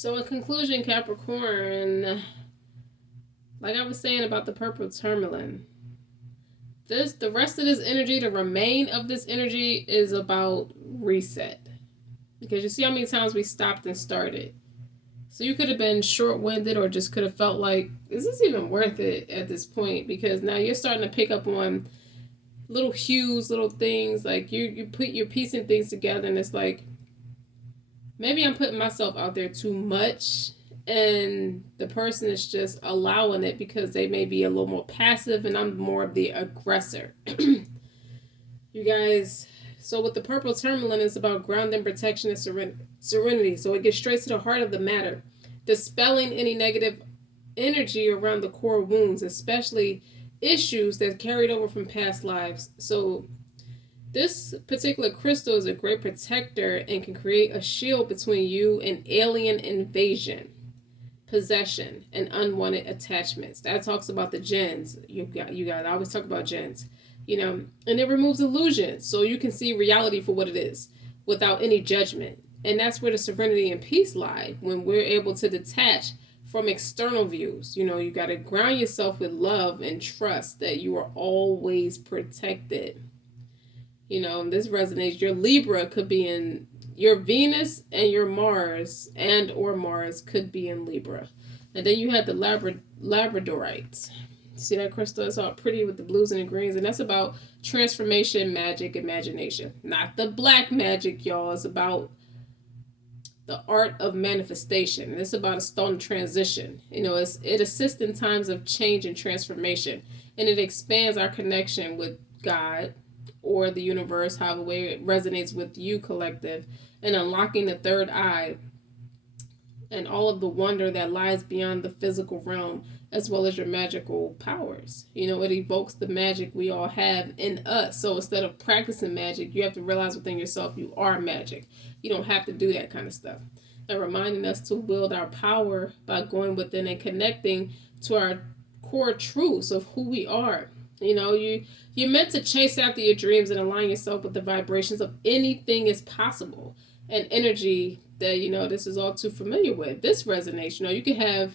So in conclusion, Capricorn, like I was saying about the purple tourmaline, the rest of this energy, the remain of this energy is about reset. Because you see how many times we stopped and started. So you could have been short winded or just could have felt like, is this even worth it at this point? Because now you're starting to pick up on little hues, little things. Like you're piecing things together and it's like, maybe I'm putting myself out there too much and the person is just allowing it because they may be a little more passive and I'm more of the aggressor. You guys, so with the purple tourmaline, it's about grounding, protection, and serenity. So it gets straight to the heart of the matter, dispelling any negative energy around the core wounds, especially issues that carried over from past lives. So this particular crystal is a great protector and can create a shield between you and alien invasion, possession, and unwanted attachments. That talks about the gens. You guys I always talk about gens. And it removes illusions so you can see reality for what it is without any judgment. And that's where the serenity and peace lie when we're able to detach from external views. You got to ground yourself with love and trust that you are always protected. This resonates. Your Libra could be in your Venus, and your Mars and or Mars could be in Libra. And then you have the Labradorite. See that crystal? It's all pretty with the blues and the greens. And that's about transformation, magic, imagination. Not the black magic, y'all. It's about the art of manifestation. And it's about a stone transition. It assists in times of change and transformation. And it expands our connection with God or the universe, however way it resonates with you, collective, and unlocking the third eye and all of the wonder that lies beyond the physical realm, as well as your magical powers. It evokes the magic we all have in us. So instead of practicing magic, you have to realize within yourself you are magic. You don't have to do that kind of stuff. And reminding us to wield our power by going within and connecting to our core truths of who we are. You're meant to chase after your dreams and align yourself with the vibrations of anything is possible. And energy that, this is all too familiar with. This resonates. You can have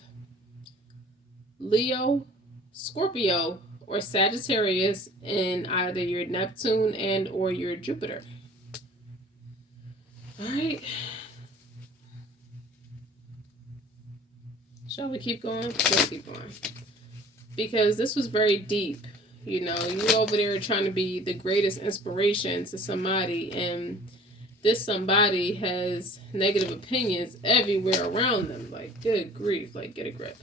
Leo, Scorpio, or Sagittarius in either your Neptune and or your Jupiter. All right. Shall we keep going? Let's keep going. Because this was very deep. You over there trying to be the greatest inspiration to somebody, and this somebody has negative opinions everywhere around them. Like, good grief, like, get a grip.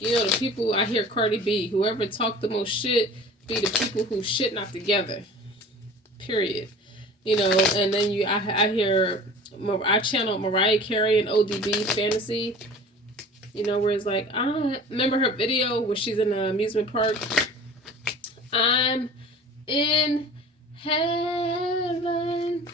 The people, I hear Cardi B, whoever talk the most shit, be the people who shit not together. Period. And then I channel Mariah Carey and ODB Fantasy. Where it's like, I remember her video where she's in an amusement park. I'm in heaven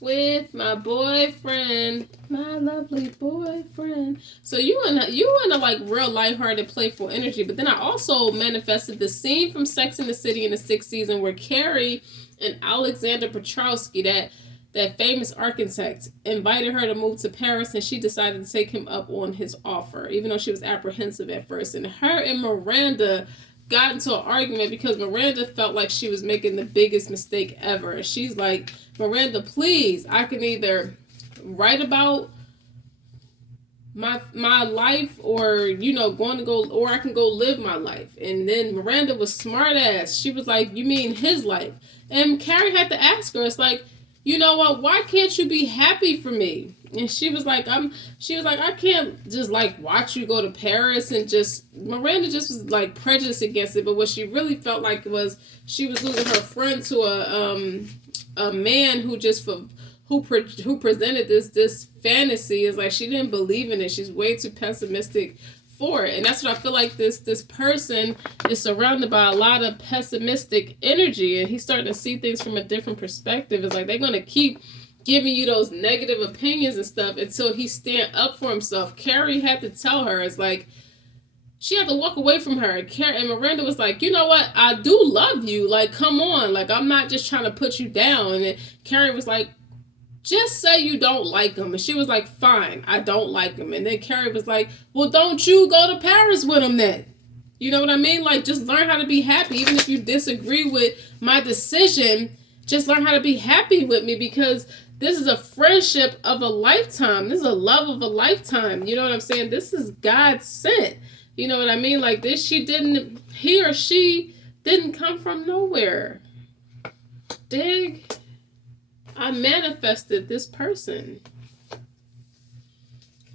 with my boyfriend, my lovely boyfriend. So you in a like real lighthearted, playful energy. But then I also manifested the scene from Sex and the City in the 6th season where Carrie and Alexander Petrovsky, that famous architect, invited her to move to Paris, and she decided to take him up on his offer, even though she was apprehensive at first. And her and Miranda got into an argument because Miranda felt like she was making the biggest mistake ever. And she's like, Miranda, please, I can either write about my life or or I can go live my life. And then Miranda was smart ass. She was like, you mean his life? And Carrie had to ask her, it's like, you know what, why can't you be happy for me? And she was like, I can't just like watch you go to Paris and Miranda just was like prejudiced against it. But what she really felt like was she was losing her friend to a man who presented this fantasy. Is like she didn't believe in it. She's way too pessimistic for it. And that's what I feel like this person is surrounded by a lot of pessimistic energy, and he's starting to see things from a different perspective. It's like they're going to keep giving you those negative opinions and stuff until he stand up for himself. Carrie had to tell her, it's like she had to walk away from her. And Miranda was like, you know what, I do love you, like, come on, like, I'm not just trying to put you down. And Carrie was like, Just say you don't like him. And she was like, fine, I don't like him. And then Carrie was like, well, don't you go to Paris with him then? You know what I mean? Like, just learn how to be happy. Even if you disagree with my decision, just learn how to be happy with me, because this is a friendship of a lifetime. This is a love of a lifetime. You know what I'm saying? This is God sent. You know what I mean? Like, this, he or she didn't come from nowhere. Dig? I manifested this person.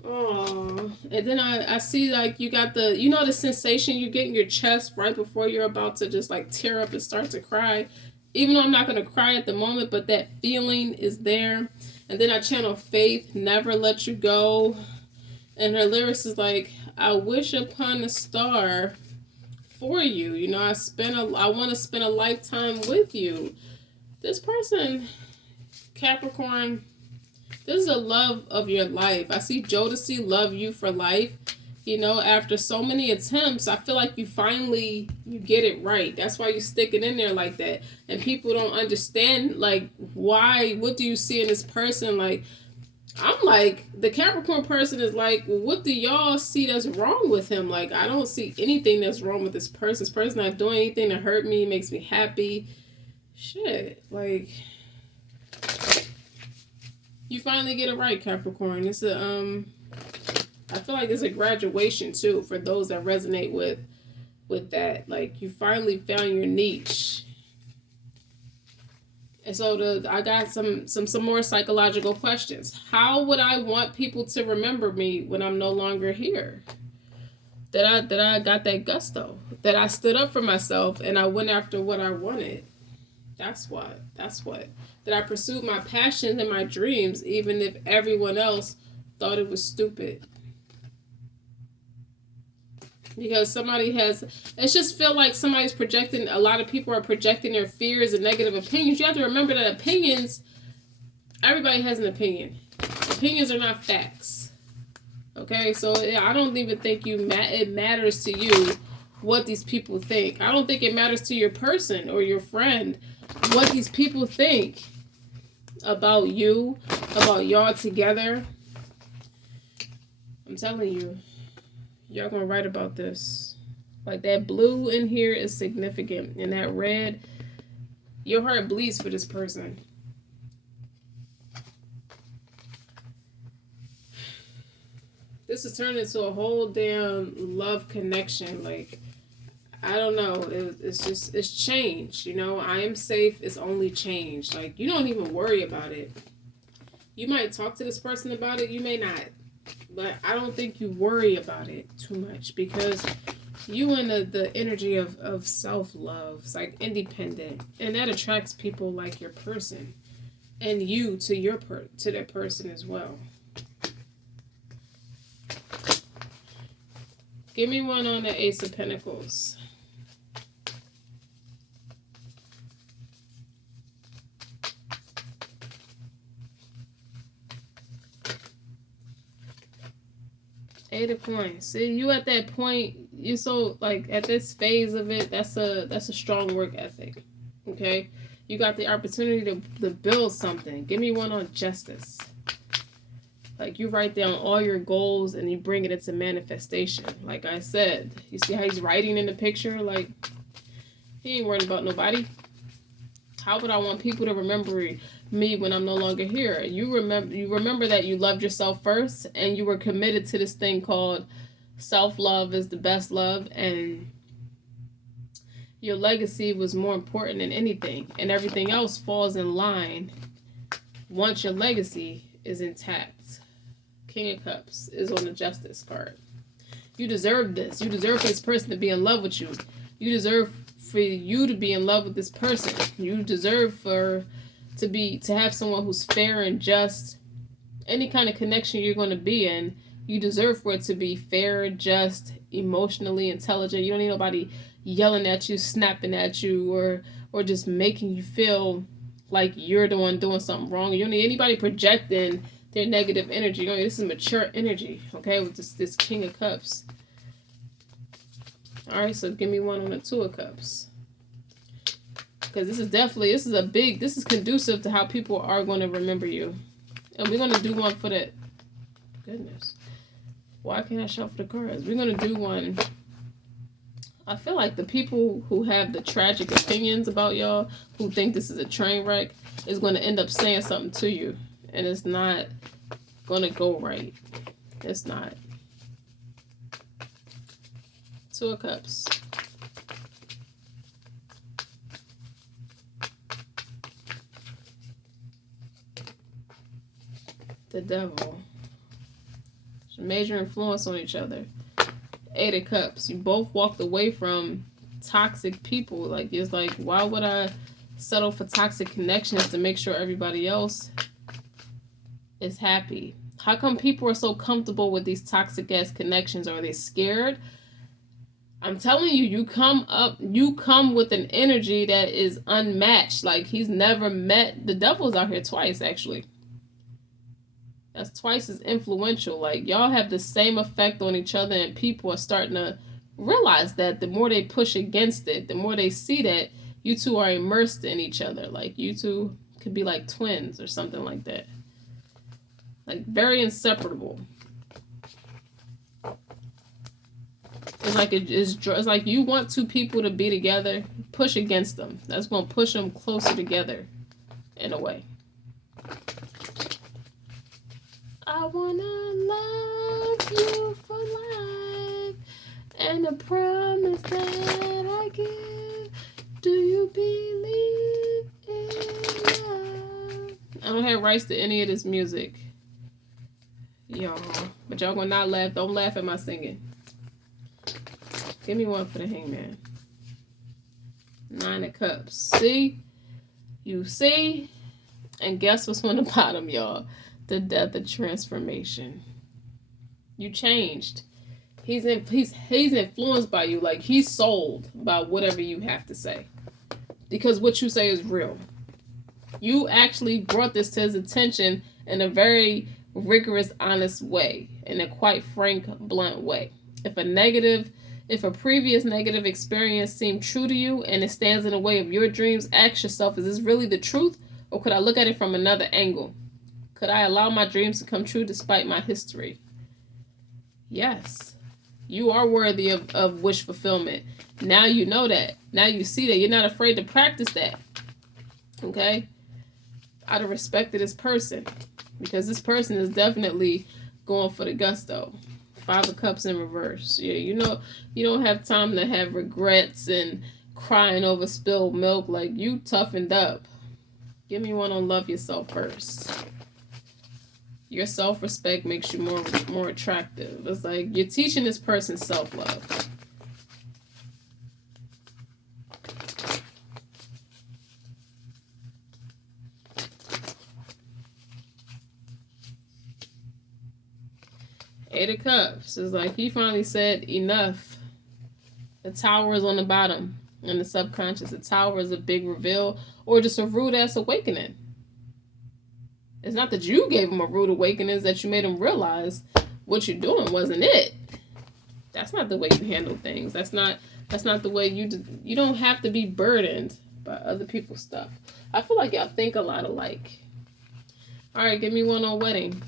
Oh, and then I see, like, you got the, you know, the sensation you get in your chest right before you're about to just like tear up and start to cry. Even though I'm not going to cry at the moment, but that feeling is there. And then I channel Faith, never let you go. And her lyrics is like, I wish upon a star for you. You know, I want to spend a lifetime with you. This person, Capricorn, this is a love of your life. I see Jodeci love you for life. You know, after so many attempts, I feel like you get it right. That's why you stick it in there like that. And people don't understand, like, why, what do you see in this person? Like, I'm like, the Capricorn person is like, well, what do y'all see that's wrong with him? Like, I don't see anything that's wrong with this person. This person not doing anything to hurt me, makes me happy. Shit, like, you finally get it right, Capricorn. It's a, I feel like it's a graduation too for those that resonate with that. Like, you finally found your niche. And so I got some more psychological questions. How would I want people to remember me when I'm no longer here? That I got that gusto. That I stood up for myself and I went after what I wanted. That's what. That I pursued my passions and my dreams even if everyone else thought it was stupid. Because it's just feel like somebody's projecting, a lot of people are projecting their fears and negative opinions. You have to remember that opinions, everybody has an opinion. Opinions are not facts. Okay, so I don't even think it matters to you what these people think. I don't think it matters to your person or your friend what these people think about you, about y'all together. I'm telling you. Y'all gonna write about this. Like, that blue in here is significant. And that red, your heart bleeds for this person. This is turning into a whole damn love connection. Like, I don't know. It's change. You know, I am safe. It's only change. Like, you don't even worry about it. You might talk to this person about it. You may not. But I don't think you worry about it too much because you in the energy of self-love. It's like independent. And that attracts people like your person. And you to to that person as well. Give me one on the Ace of Pentacles. Eight of Coins. See, you at that point, you so, like, at this phase of it, that's a strong work ethic. Okay? You got the opportunity to build something. Give me one on Justice. Like, you write down all your goals and you bring it into manifestation. Like I said, you see how he's writing in the picture? Like, he ain't worried about nobody. How would I want people to remember me when I'm no longer here? You remember that you loved yourself first and you were committed to this thing called self-love is the best love, and your legacy was more important than anything, and everything else falls in line once your legacy is intact. King of Cups is on the Justice card. You deserve this. You deserve this person to be in love with you. You deserve for you to be in love with this person. You deserve to have someone who's fair and just. Any kind of connection you're going to be in, you deserve for it to be fair, just, emotionally intelligent. You don't need nobody yelling at you, snapping at you, or just making you feel like you're the one doing something wrong. You don't need anybody projecting their negative energy. This is mature energy, okay, with this King of Cups. All right, so give me one on the Two of Cups. Because this is conducive to how people are going to remember you. And we're going to do one for that. Goodness. Why can't I shuffle the cards? We're going to do one. I feel like the people who have the tragic opinions about y'all, who think this is a train wreck, is going to end up saying something to you. And it's not going to go right. It's not. Two of Cups. The Devil. Major influence on each other. Eight of Cups. You both walked away from toxic people. Like, it's like, why would I settle for toxic connections to make sure everybody else is happy? How come people are so comfortable with these toxic ass connections? Are they scared? I'm telling you, you come with an energy that is unmatched. Like, he's never met. The Devil's out here twice, actually. That's twice as influential. Like, y'all have the same effect on each other, and people are starting to realize that the more they push against it, the more they see that you two are immersed in each other. Like, you two could be like twins or something like that. Like, very inseparable. It's like you want two people to be together, push against them. That's going to push them closer together in a way. I wanna love you for life, and the promise that I give. Do you believe in love? I don't have rights to any of this music, y'all. But y'all gonna not laugh. Don't laugh at my singing. Give me one for the Hangman. Nine of Cups. See? You see? And guess what's on the bottom, y'all? The Death of Transformation. You changed. He's influenced by you. Like, he's sold by whatever you have to say. Because what you say is real. You actually brought this to his attention in a very rigorous, honest way. In a quite frank, blunt way. If a previous negative experience seemed true to you and it stands in the way of your dreams, ask yourself, is this really the truth? Or could I look at it from another angle? Could I allow my dreams to come true despite my history? Yes. You are worthy of wish fulfillment. Now you know that. Now you see that. You're not afraid to practice that. Okay? Out of respect to this person. Because this person is definitely going for the gusto. Five of Cups in reverse. Yeah, you know, you don't have time to have regrets and crying over spilled milk. Like, you toughened up. Give me one on Love Yourself First. Your self-respect makes you more attractive. It's like you're teaching this person self-love. Eight of Cups. It's like he finally said enough. The Tower is on the bottom in the subconscious. The Tower is a big reveal or just a rude-ass awakening. It's not that you gave him a rude awakening, it's that you made him realize what you're doing wasn't it. That's not the way you handle things. That's not the way you don't have to be burdened by other people's stuff. I feel like y'all think a lot alike. All right, give me one on Wedding.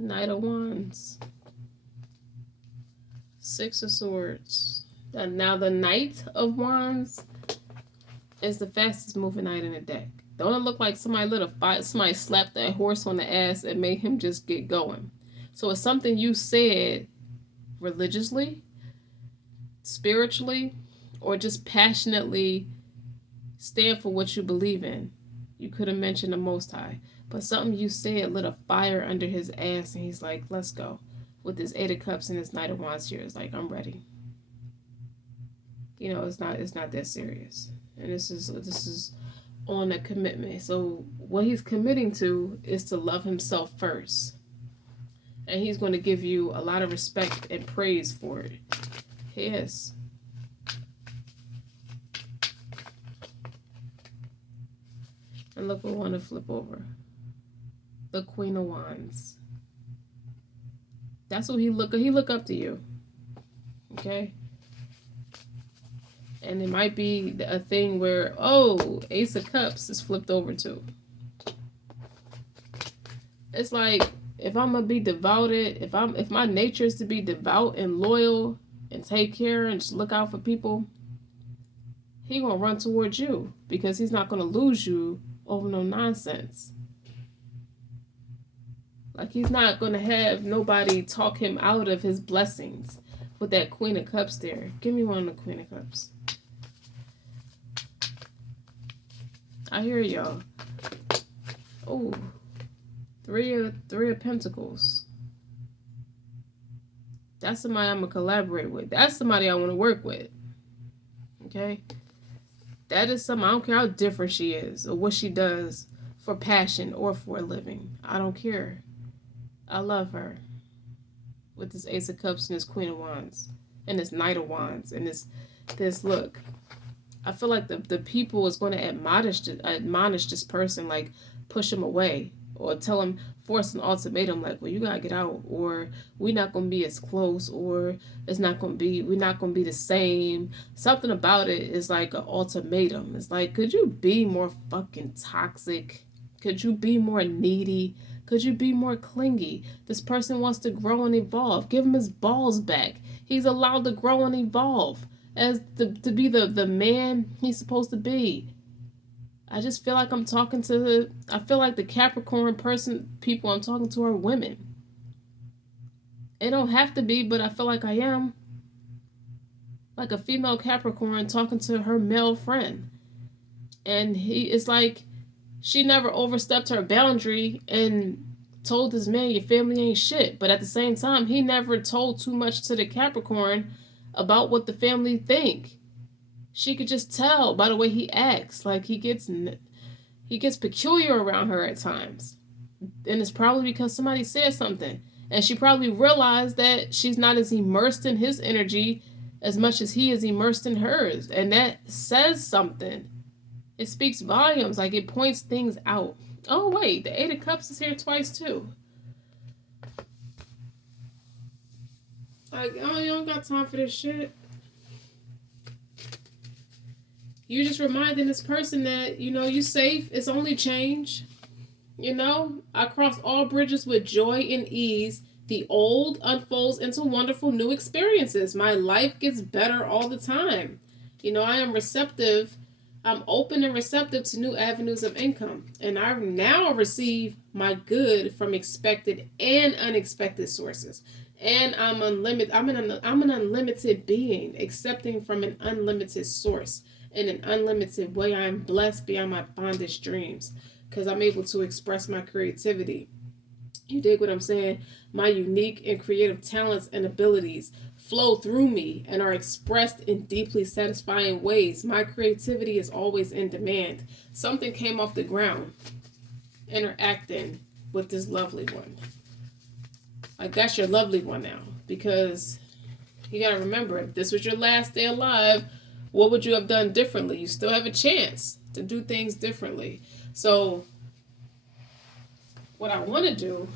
Knight of Wands. Six of Swords. Now the Knight of Wands is the fastest moving knight in the deck. Don't it look like somebody lit a fire? Somebody slapped that horse on the ass and made him just get going. So it's something you said religiously, spiritually, or just passionately stand for what you believe in. You could have mentioned the Most High. But something you said lit a fire under his ass, and he's like, let's go. With this Eight of Cups and this Knight of Wands here, it's like, I'm ready. You know, it's not that serious. And this is on a commitment. So what he's committing to is to love himself first. And he's going to give you a lot of respect and praise for it. Yes. And look what I want to flip over. The Queen of Wands. That's what he look up to you. Okay? And it might be a thing where, oh, Ace of Cups is flipped over too. It's like, if I'm gonna be devoted, if my nature is to be devout and loyal and take care and just look out for people, he gonna run towards you because he's not gonna lose you over no nonsense. Like, he's not gonna have nobody talk him out of his blessings with that Queen of Cups there. Give me one of the Queen of Cups. I hear y'all. Oh, three of Pentacles. That's somebody I'm gonna collaborate with. That's somebody I want to work with. Okay? That is something, I don't care how different she is or what she does for passion or for a living. I don't care. I love her. With this Ace of Cups and this Queen of Wands. And this Knight of Wands. And this look. I feel like the people is going to admonish this person, like push him away or tell him, force an ultimatum, like, well, you gotta get out, or we're not gonna be as close, or we're not gonna be the same. Something about it is like an ultimatum. It's like, could you be more fucking toxic? Could you be more needy? Could you be more clingy? This person wants to grow and evolve. Give him his balls back. He's allowed to grow and evolve as to be the man he's supposed to be. I just feel like I feel like the Capricorn people I'm talking to are women. It don't have to be, but I feel like I am. Like a female Capricorn talking to her male friend. And it's like, she never overstepped her boundary and told this man, your family ain't shit. But at the same time, he never told too much to the Capricorn about what the family think. She could just tell by the way he acts. Like, he gets peculiar around her at times. And it's probably because somebody said something. And she probably realized that she's not as immersed in his energy as much as he is immersed in hers. And that says something. It speaks volumes. Like, it points things out. Oh, wait. The Eight of Cups is here twice, too. Like, oh, you don't got time for this shit. You just reminding this person that, you safe. It's only change. I cross all bridges with joy and ease. The old unfolds into wonderful new experiences. My life gets better all the time. I am receptive. I'm open and receptive to new avenues of income. And I now receive my good from expected and unexpected sources. And I'm unlimited. I'm an unlimited being, accepting from an unlimited source. In an unlimited way, I am blessed beyond my fondest dreams because I'm able to express my creativity. You dig what I'm saying? My unique and creative talents and abilities flow through me and are expressed in deeply satisfying ways. My creativity is always in demand. Something came off the ground interacting with this lovely one. Like, that's your lovely one now, because you got to remember, if this was your last day alive, what would you have done differently? You still have a chance to do things differently. So what I want to do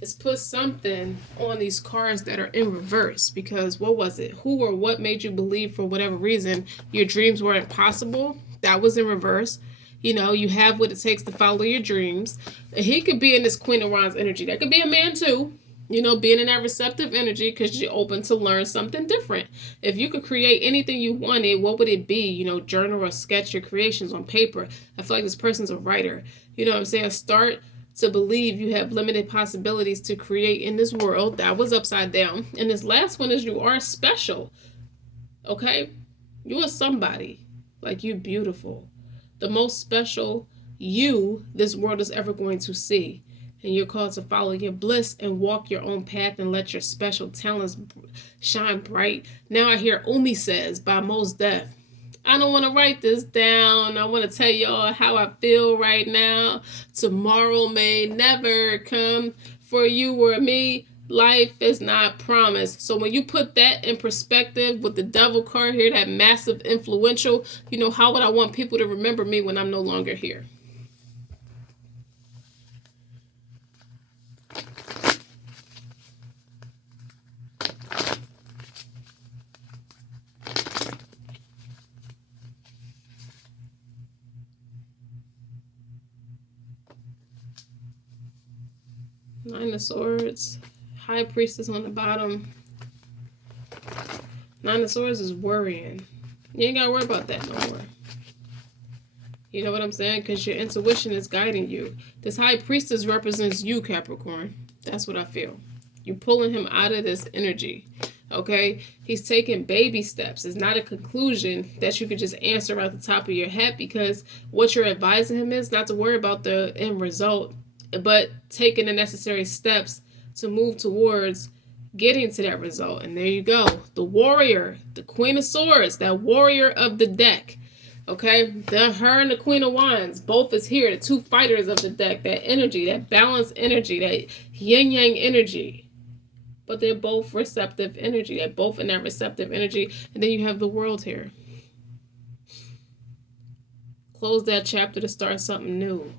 is put something on these cards that are in reverse, because what was it? Who or what made you believe, for whatever reason, your dreams were impossible? That was in reverse. You have what it takes to follow your dreams. And he could be in this Queen of Wands energy. That could be a man too. Being in that receptive energy because you're open to learn something different. If you could create anything you wanted, what would it be? Journal or sketch your creations on paper. I feel like this person's a writer. You know what I'm saying? Start to believe you have limited possibilities to create in this world. That was upside down. And this last one is, you are special. Okay? You are somebody. Like, you beautiful. The most special you this world is ever going to see. And you're called to follow your bliss and walk your own path and let your special talents shine bright. Now I hear Umi Says by Mos Def. I don't want to write this down. I want to tell y'all how I feel right now. Tomorrow may never come for you or me. Life is not promised. So when you put that in perspective with the Devil card here, that massive influential, how would I want people to remember me when I'm no longer here? Nine of Swords. High Priestess on the bottom. Nine of Swords is worrying. You ain't gotta worry about that no more. You know what I'm saying? Because your intuition is guiding you. This High Priestess represents you, Capricorn. That's what I feel. You're pulling him out of this energy. Okay? He's taking baby steps. It's not a conclusion that you could just answer out the top of your head, because what you're advising him is not to worry about the end result, but taking the necessary steps to move towards getting to that result. And there you go. The warrior, the Queen of Swords, that warrior of the deck. Okay? Her and the Queen of Wands, both is here. The two fighters of the deck. That energy, that balanced energy, that yin-yang energy. But they're both receptive energy. They're both in that receptive energy. And then you have the World here. Close that chapter to start something new.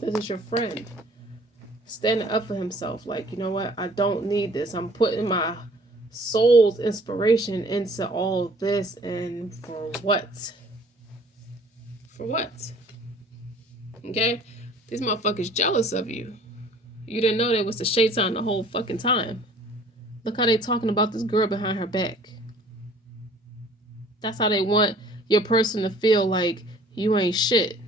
This is your friend. Standing up for himself. Like, you know what? I don't need this. I'm putting my soul's inspiration into all this. And for what? For what? Okay? These motherfuckers jealous of you. You didn't know there was the shaitan the whole fucking time. Look how they talking about this girl behind her back. That's how they want your person to feel, like you ain't shit.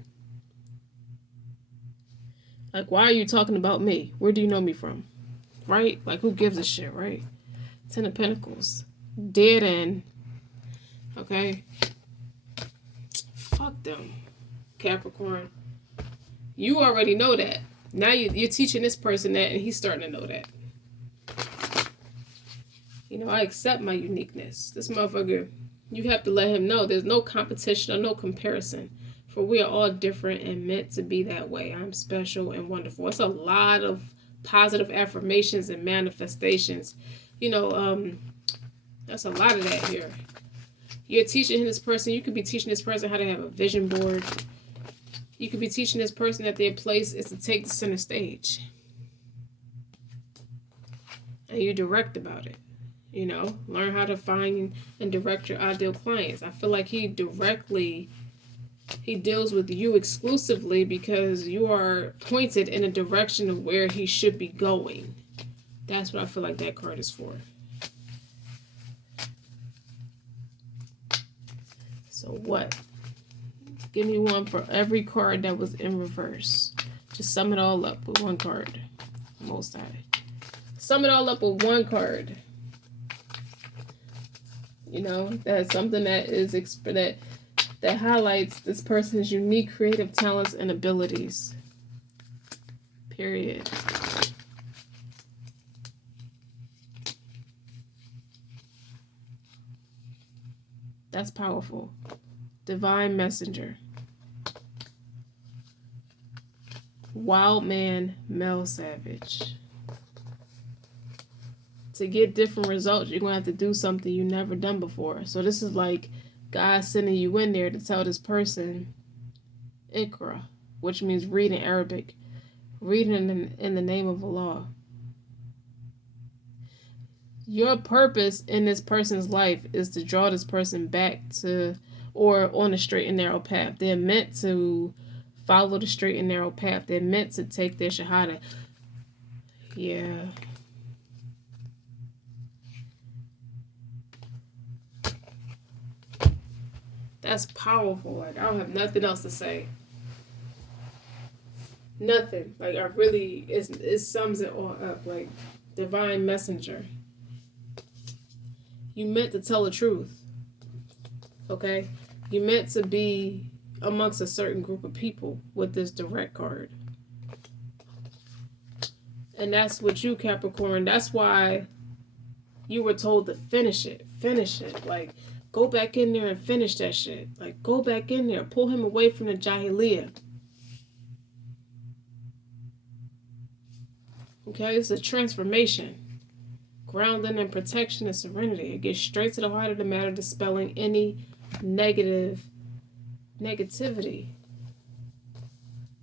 Like, why are you talking about me? Where do you know me from? Right? Like, who gives a shit, right? Ten of Pentacles. Dead end. Okay? Fuck them. Capricorn. You already know that. Now you're teaching this person that, and he's starting to know that. You know, I accept my uniqueness. This motherfucker, you have to let him know there's no competition or no comparison. For we are all different and meant to be that way. I'm special and wonderful. It's a lot of positive affirmations and manifestations. You know, that's a lot of that here. You're teaching this person, you could be teaching this person how to have a vision board. You could be teaching this person that their place is to take the center stage. And you direct about it. You know, learn how to find and direct your ideal clients. I feel like he deals with you exclusively because you are pointed in a direction of where he should be going. That's what I feel like that card is for. So what? Give me one for every card that was in reverse. Just sum it all up with one card. Most high. Sum it all up with one card. You know, that's something that is that highlights this person's unique creative talents and abilities. Period. That's powerful. Divine Messenger. Wild Man, Male Savage. To get different results, you're going to have to do something you've never done before. So this is like God sending you in there to tell this person, Ikra, which means read in Arabic. Read in the name of Allah. Your purpose in this person's life is to draw this person back to, or on a straight and narrow path. They're meant to follow the straight and narrow path. They're meant to take their shahada. Yeah. That's powerful. Like, I don't have nothing else to say. Nothing. Like, I really, it sums it all up. Like, divine messenger. You meant to tell the truth. Okay? You meant to be amongst a certain group of people with this direct card. And that's what you, Capricorn, that's why you were told to finish it. Finish it. Like, go back in there and finish that shit. Like, go back in there. Pull him away from the Jahiliyyah. Okay? It's a transformation. Grounding and protection and serenity. It gets straight to the heart of the matter, dispelling any negativity.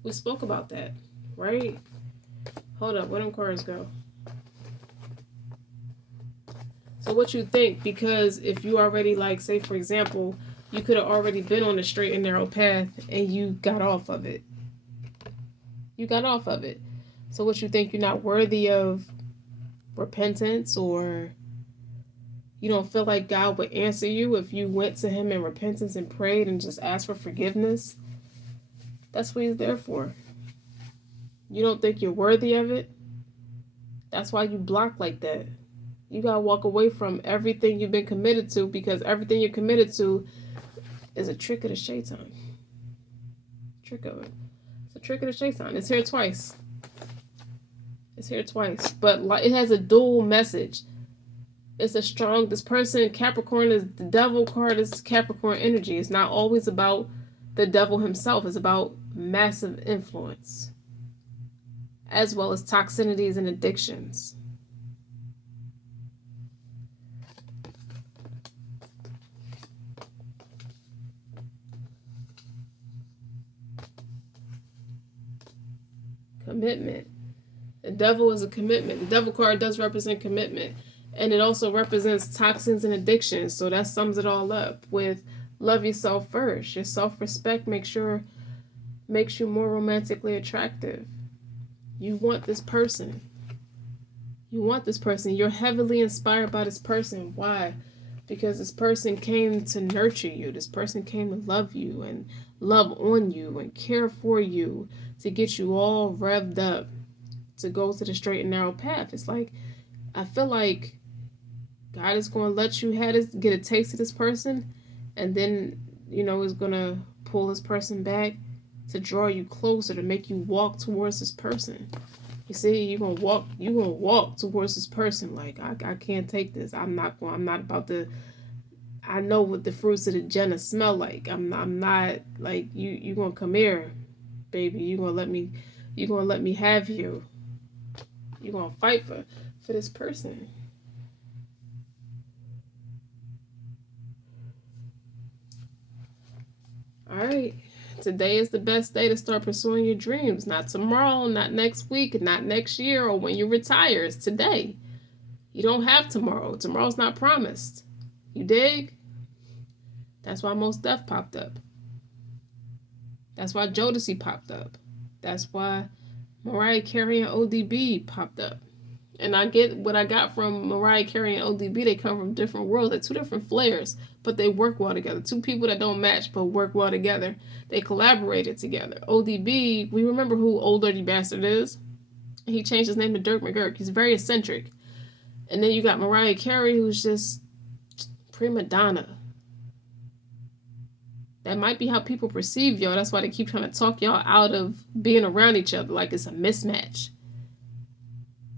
We spoke about that, right? Hold up. Where them cards go? So what you think, because if you already, like, say, for example, you could have already been on a straight and narrow path and you got off of it. You got off of it. So what, you think you're not worthy of repentance, or you don't feel like God would answer you if you went to him in repentance and prayed and just asked for forgiveness? That's what he's there for. You don't think you're worthy of it? That's why you block like that. You gotta walk away from everything you've been committed to, because everything you're committed to is a trick of the shaitan. Trick of it. It's a trick of the shaitan. It's here twice. It's here twice. But it has a dual message. It's a strong, this person, Capricorn, is the devil card, is Capricorn energy. It's not always about the devil himself. It's about massive influence, as well as toxicities and addictions. Commitment. The devil is a commitment. The devil card does represent commitment. And it also represents toxins and addictions. So that sums it all up with love yourself first. Your self-respect makes you more romantically attractive. You want this person. You want this person. You're heavily inspired by this person. Why? Because this person came to nurture you. This person came to love you and love on you and care for you, to get you all revved up to go to the straight and narrow path. It's like, I feel like God is going to let you get a taste of this person, and then, is going to pull this person back to draw you closer, to make you walk towards this person. You see, you're going to walk towards this person like, I can't take this. I'm not about to, I know what the fruits of the Jenna smell like. I'm not like, you going to come here, baby. You're going to let me have you. You're going to fight for this person. All right. Today is the best day to start pursuing your dreams. Not tomorrow, not next week, not next year, or when you retire. It's today. You don't have tomorrow. Tomorrow's not promised. You dig? That's why Mos Def popped up. That's why Jodeci popped up. That's why Mariah Carey and ODB popped up. And I get what I got from Mariah Carey and ODB. They come from different worlds. They're two different flares, but they work well together. Two people that don't match, but work well together. They collaborated together. ODB, we remember who Old Dirty Bastard is. He changed his name to Dirk McGurk. He's very eccentric. And then you got Mariah Carey, who's just prima donna. That might be how people perceive y'all. That's why they keep trying to talk y'all out of being around each other like it's a mismatch.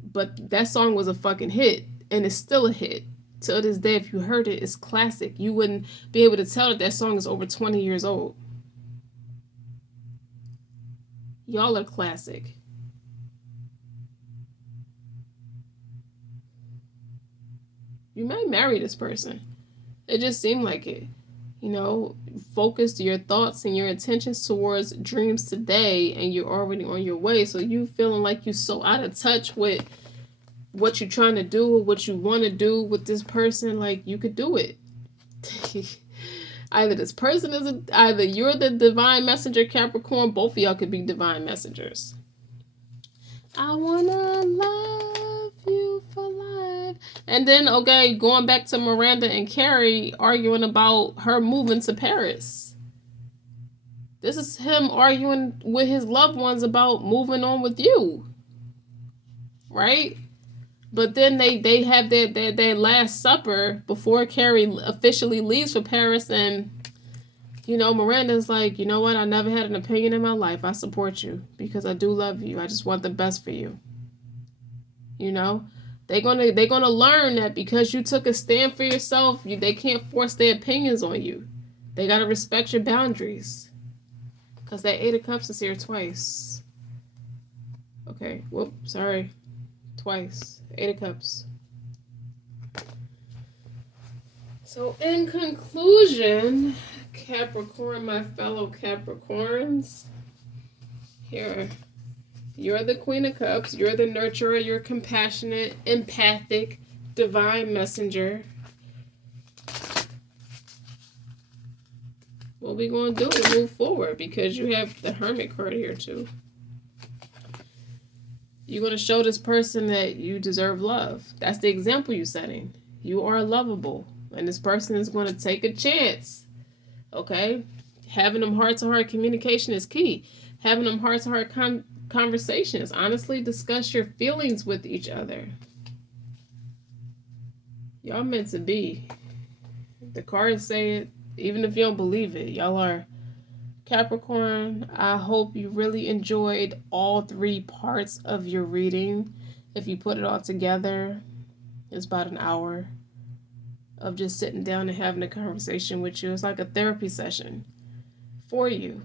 But that song was a fucking hit, and it's still a hit. Till this day, if you heard it, it's classic. You wouldn't be able to tell that song is over 20 years old. Y'all are classic. You might marry this person. It just seemed like it. Focus your thoughts and your attentions towards dreams today, and you're already on your way. So you feeling like you're so out of touch with what you're trying to do or what you want to do with this person, like you could do it. Either this person either you're the divine messenger, Capricorn, both of y'all could be divine messengers. I wanna love you for life. And then, okay, going back to Miranda and Carrie arguing about her moving to Paris. This is him arguing with his loved ones about moving on with you. Right? But then they have their last supper before Carrie officially leaves for Paris, and Miranda's like, you know what? I never had an opinion in my life. I support you because I do love you. I just want the best for you. They're gonna learn that because you took a stand for yourself, they can't force their opinions on you. They gotta respect your boundaries. Because that 8 of Cups is here twice. Okay, whoop, sorry. Twice. 8 of Cups. So in conclusion, Capricorn, my fellow Capricorns, here, you're the Queen of Cups. You're the nurturer. You're compassionate, empathic, divine messenger. What we going to do is move forward because you have the Hermit card here too. You're going to show this person that you deserve love. That's the example you're setting. You are lovable. And this person is going to take a chance. Okay? Having them heart-to-heart communication is key. Having them heart-to-heart conversations. Honestly, discuss your feelings with each other. Y'all meant to be. The cards say it. Even if you don't believe it. Y'all are Capricorn. I hope you really enjoyed all 3 parts of your reading. If you put it all together, it's about an hour of just sitting down and having a conversation with you. It's like a therapy session for you.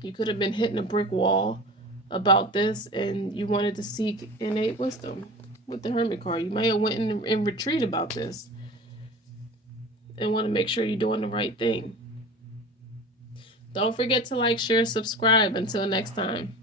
You could have been hitting a brick wall about this and you wanted to seek innate wisdom with the Hermit card. You may have went in retreat about this and want to make sure you're doing the right thing. Don't forget to like, share, subscribe. Until next time.